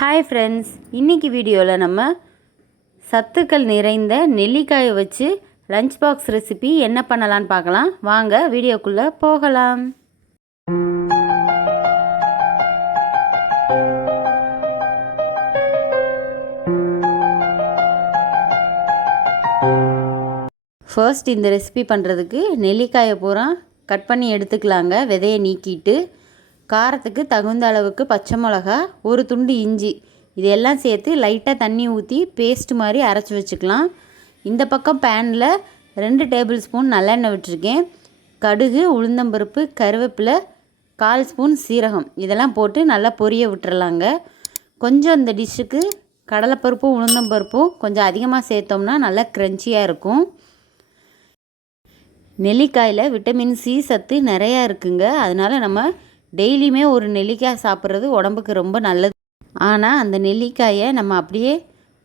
Hi friends இன்றைக்கி வீடியோவில் நம்ம சத்துக்கள் நிறைந்த நெல்லிக்காயை வச்சு லஞ்ச் பாக்ஸ் ரெசிபி என்ன பண்ணலான்னு பார்க்கலாம். வாங்க வீடியோக்குள்ளே போகலாம். ஃபர்ஸ்ட் இந்த ரெசிபி பண்ணுறதுக்கு நெல்லிக்காயை பூரா கட் பண்ணி எடுத்துக்கலாங்க. விதையை நீக்கிட்டு காரத்துக்கு தகுந்த அளவுக்கு பச்சை மிளகா ஒரு துண்டு இஞ்சி இதெல்லாம் சேர்த்து லைட்டாக தண்ணி ஊற்றி பேஸ்ட் மாதிரி அரைச்சி வச்சுக்கலாம். இந்த பக்கம் பேனில் ரெண்டு டேபிள் ஸ்பூன் நல்லெண்ணெய் விட்டுருக்கேன். கடுகு உளுந்தம்பருப்பு கருவேப்பிலை கால் ஸ்பூன் சீரகம். இதெல்லாம் போட்டு நல்லா பொரிய விட்டுறலாங்க. கொஞ்சம் இந்த டிஷ்ஷுக்கு கடலைப்பருப்பும் உளுந்தம்பருப்பும் கொஞ்சம் அதிகமாக சேர்த்தோம்னா நல்லா க்ரன்ச்சியாக இருக்கும். நெல்லிக்காயில் விட்டமின் சி சத்து நிறையா இருக்குங்க. அதனால் நம்ம டெய்லியுமே ஒரு நெல்லிக்காய் சாப்பிட்றது உடம்புக்கு ரொம்ப நல்லது. ஆனால் அந்த நெல்லிக்காயை நம்ம அப்படியே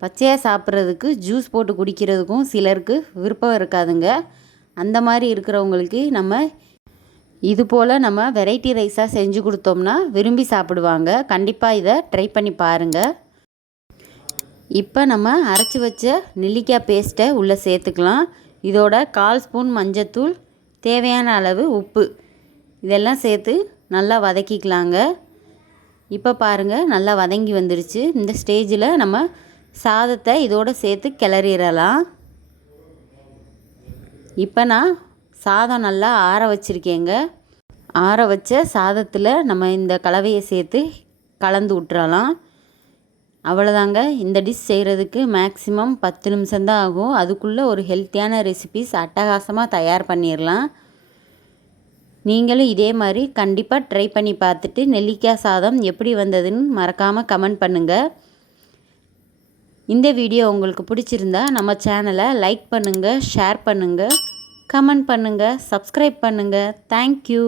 பச்சையாக சாப்பிட்றதுக்கு ஜூஸ் போட்டு குடிக்கிறதுக்கும் சிலருக்கு விருப்பம் இருக்காதுங்க. அந்த மாதிரி இருக்கிறவங்களுக்கு நம்ம இது போல் நம்ம வெரைட்டி ரைஸாக செஞ்சு கொடுத்தோம்னா விரும்பி சாப்பிடுவாங்க. கண்டிப்பாக இதை ட்ரை பண்ணி பாருங்கள் இப்போ நம்ம அரைச்சி வச்ச நெல்லிக்காய் பேஸ்ட்டை உள்ளே சேர்த்துக்கலாம். இதோட கால் ஸ்பூன் மஞ்சத்தூள் தேவையான அளவு உப்பு. இதெல்லாம் சேர்த்து நல்லா வதக்கிக்கலாங்க. இப்போ பாருங்கள் நல்லா வதங்கி வந்துடுச்சு இந்த ஸ்டேஜில் நம்ம சாதத்தை இதோடு சேர்த்து கிளறிடலாம். இப்போ நான் சாதம் நல்லா ஆற வச்சுருக்கேங்க. ஆற வச்ச சாதத்தில் நம்ம இந்த கலவையை சேர்த்து கலந்து விட்டுறலாம். அவ்வளோதாங்க இந்த டிஷ் செய்கிறதுக்கு மேக்ஸிமம் பத்து நிமிஷம்தான் ஆகும். அதுக்குள்ளே ஒரு ஹெல்த்தியான ரெசிபிஸ் அட்டகாசமாக தயார் பண்ணிடலாம் நீங்களும் இதே மாதிரி கண்டிப்பாக ட்ரை பண்ணி பார்த்துட்டு நெல்லிக்காய் சாதம் எப்படி வந்ததுன்னு மறக்காமல் கமெண்ட் பண்ணுங்கள் இந்த வீடியோ உங்களுக்கு பிடிச்சிருந்தா நம்ம சேனலை லைக் பண்ணுங்கள் ஷேர் பண்ணுங்கள் கமெண்ட் பண்ணுங்கள் சப்ஸ்கிரைப் பண்ணுங்கள் தேங்க்யூ